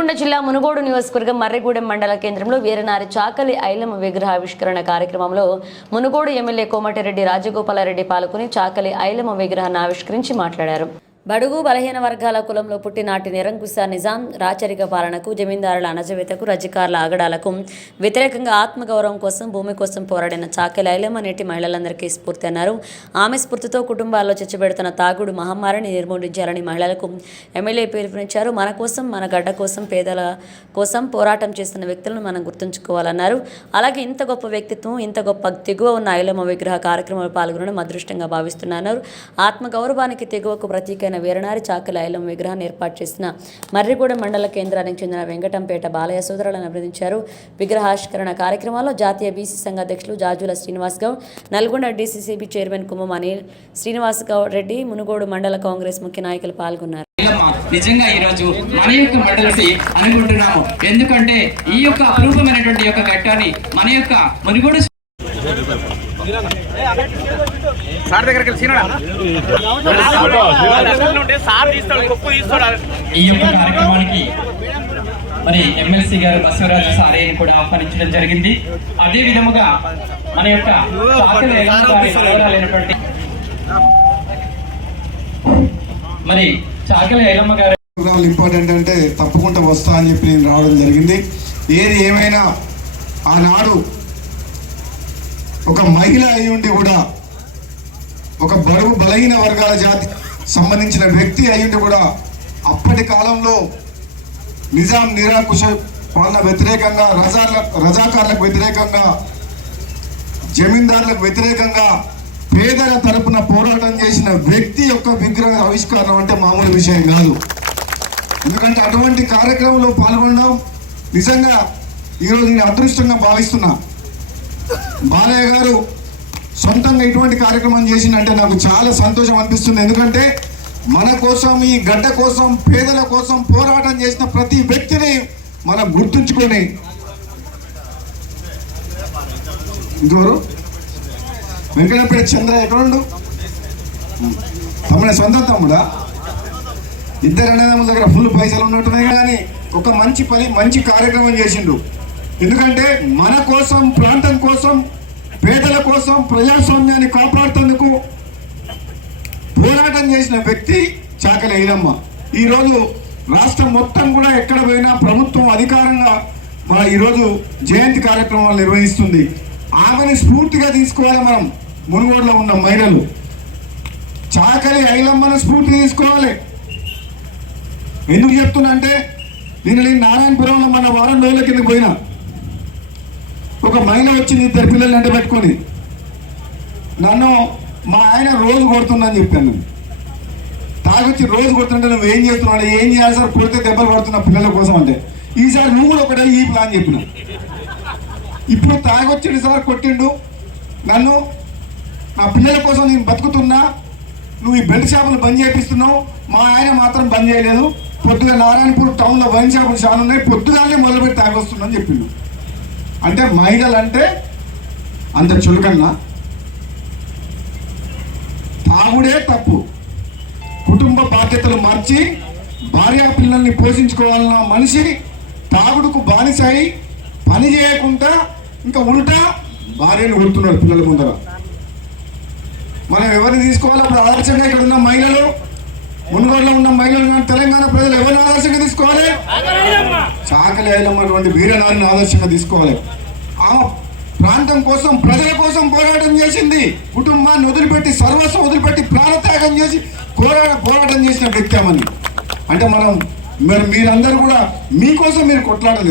నల్గొండ జిల్లా మునుగోడు నియోజకవర్గం మర్రిగూడెం మండల కేంద్రంలో వీరనారి చాకలి ఐలమ్మ విగ్రహావిష్కరణ కార్యక్రమంలో మునుగోడు ఎమ్మెల్యే కోమటిరెడ్డి రాజగోపాలరెడ్డి పాల్గొని చాకలి ఐలమ్మ విగ్రహాన్ని ఆవిష్కరించి మాట్లాడారు. బడుగు బలహీన వర్గాల కులంలో పుట్టినాటి నిరంకుశ నిజాం రాచరిక పాలనకు జమీందారుల అణజవేతకు రజకారుల ఆగడాలకు వ్యతిరేకంగా ఆత్మగౌరవం కోసం భూమి కోసం పోరాడిన చాకెల ఐలమ్మ నేటి మహిళలందరికీ స్ఫూర్తి అన్నారు. ఆమె స్ఫూర్తితో కుటుంబాల్లో చచ్చిపెడుతున్న తాగుడు మహమ్మారిని నిర్మూలించాలని మహిళలకు ఎమ్మెల్యే పిలుపునిచ్చారు. మన కోసం మన గడ్డ కోసం పేదల కోసం పోరాటం చేస్తున్న వ్యక్తులను మనం గుర్తుంచుకోవాలన్నారు. అలాగే ఇంత గొప్ప వ్యక్తిత్వం ఇంత గొప్ప దిగువ ఉన్న ఐలమ్మ విగ్రహ కార్యక్రమంలో పాల్గొనడం అదృష్టంగా భావిస్తున్నారు. ఆత్మగౌరవానికి తెగువకు ప్రతీకైన వీరనారి చాకలాయలం విగ్రహాన్ని ఏర్పాటు చేసిన మర్రిగూడెం మండల కేంద్రానికి చెందిన వెంకటంపేట బాలయ్య సోదరులను అభినందించారు. విగ్రహావిష్కరణ కార్యక్రమంలో జాతీయ బీసీ సంఘ అధ్యక్షులు జాజుల శ్రీనివాస్ గౌడ్ నల్గొండ డీసీసీబీ చైర్మన్ కుమ్మం అనిల్ శ్రీనివాస్ గౌడ్ రెడ్డి మునుగోడు మండల కాంగ్రెస్ ముఖ్య నాయకులు పాల్గొన్నారు. నిజంగా ఈ రోజు మన యొక్క మండలికి అనుకుంటున్నాము. ఎందుకంటే ఈ యొక్క అపరూపమైనటువంటి యొక్క ఘట్టాన్ని మన యొక్క మునుగోడు సార్ దగ్గరికి సార్ ఈ యొక్క కార్యక్రమానికి మరి ఎమ్మెల్సీ గారు బసవరాజు సారేని కూడా ఆహ్వానించడం జరిగింది. అదే విధముగా మన యొక్క మరి చాకలి ఐలమ్మ గారి ఇంపార్టెంట్ అంటే తప్పకుండా వస్తా అని చెప్పి నేను రావడం జరిగింది. ఏది ఏమైనా ఆనాడు ఒక మహిళ అయి ఉండి కూడా ఒక బరువు బలహీన వర్గాల జాతి సంబంధించిన వ్యక్తి అయి ఉండి కూడా అప్పటి కాలంలో నిజాం నిరాకుశ పాలన వ్యతిరేకంగా రజాల రజాకారులకు వ్యతిరేకంగా జమీందారులకు వ్యతిరేకంగా పేదల తరపున పోరాటం చేసిన వ్యక్తి యొక్క విగ్రహ ఆవిష్కరణ అంటే మామూలు విషయం కాదు. ఎందుకంటే అటువంటి కార్యక్రమంలో పాల్గొనడం నిజంగా ఈరోజు నేను అదృష్టంగా భావిస్తున్నా. బాలయ్య గారు సొంతంగా ఇటువంటి కార్యక్రమం చేసిందంటే నాకు చాలా సంతోషం అనిపిస్తుంది. ఎందుకంటే మన కోసం ఈ గడ్డ కోసం పేదల కోసం పోరాటం చేసిన ప్రతి వ్యక్తిని మనం గుర్తుంచుకొని ఇంకెవరు? వెంకటపేట చంద్ర ఎక్కడుండు? తమ్ముడే సొంత తమ్ముడా? ఇద్దరు అన్నదమ్ముల దగ్గర ఫుల్ పైసలు ఉన్నట్టున్నాయి కానీ ఒక మంచి పని మంచి కార్యక్రమం చేసిండు. ఎందుకంటే మన కోసం ప్రాంతం కోసం పేదల కోసం ప్రజాస్వామ్యాన్ని కాపాడుతందుకు పోరాటం చేసిన వ్యక్తి చాకలి ఐలమ్మ ఈరోజు రాష్ట్రం మొత్తం కూడా ఎక్కడ పోయినా ప్రభుత్వం అధికారంగా మన ఈరోజు జయంతి కార్యక్రమాలు నిర్వహిస్తుంది. ఆమెని స్ఫూర్తిగా తీసుకోవాలి మనం. మునుగోడులో ఉన్న మహిళలు. చాకలి ఐలమ్మను స్ఫూర్తి తీసుకోవాలి. ఎందుకు చెప్తున్నా అంటే నేను నేను నారాయణపురంలో మన వారం రోజుల కింద పోయినా. ఒక మహిళ వచ్చింది ఇద్దరు పిల్లలు ఎండ పెట్టుకొని నన్ను మా ఆయన రోజు కొడుతుందని చెప్పాను తాగొచ్చి రోజు కొడుతుంటే నువ్వు ఏం చేస్తున్నావు ఏం చేయాలి సార్? కొడితే దెబ్బలు పడుతున్నా పిల్లల కోసం అంటే. ఈసారి నువ్వు కూడా ఒకటే ఈ ప్లాన్ చెప్పిన. ఇప్పుడు తాగొచ్చిండు సార్ కొట్టిండు. నన్ను నా పిల్లల కోసం నేను బతుకుతున్నా. నువ్వు ఈ బెల్ట్ షాపులు బంద్ చేపిస్తున్నావు. మా ఆయన మాత్రం బంద్ చేయలేదు. పొద్దుగా నారాయణపూర్ టౌన్లో వైన్ షాపులు చాలా ఉన్నాయి. పొద్దుగానే మొదలుపెట్టి తాగొస్తున్నాను చెప్పిండు. అంటే మహిళలు అంటే అంత చులకన్నా తాగుడే తప్పు. కుటుంబ బాధ్యతలు మార్చి భార్య పిల్లల్ని పోషించుకోవాలన్న మనిషి తాగుడుకు బానిసాయి పని చేయకుండా ఇంకా ఉల్టా భార్యను ఉడుతున్నాడు పిల్లల ముందర. మనం ఎవరిని తీసుకోవాలి అప్పుడు ఆదర్శంగా ఇక్కడ ఉన్న మహిళలు మునుగోడులో ఉన్న మహిళలు కానీ తెలంగాణ ప్రజలు ఎవరిని ఆదర్శంగా తీసుకోవాలి? చాకలి వీరనారిని ఆదర్శంగా తీసుకోవాలి. ఆమె ప్రాంతం కోసం ప్రజల కోసం పోరాటం చేసింది. కుటుంబాన్ని వదిలిపెట్టి సర్వస్వం వదిలిపెట్టి ప్రాణత్యాగం చేసి పోరాట పోరాటం చేసిన వ్యక్తి అంటే మనం మరి మీరందరూ కూడా మీకోసం మీరు కొట్లాడలేదు.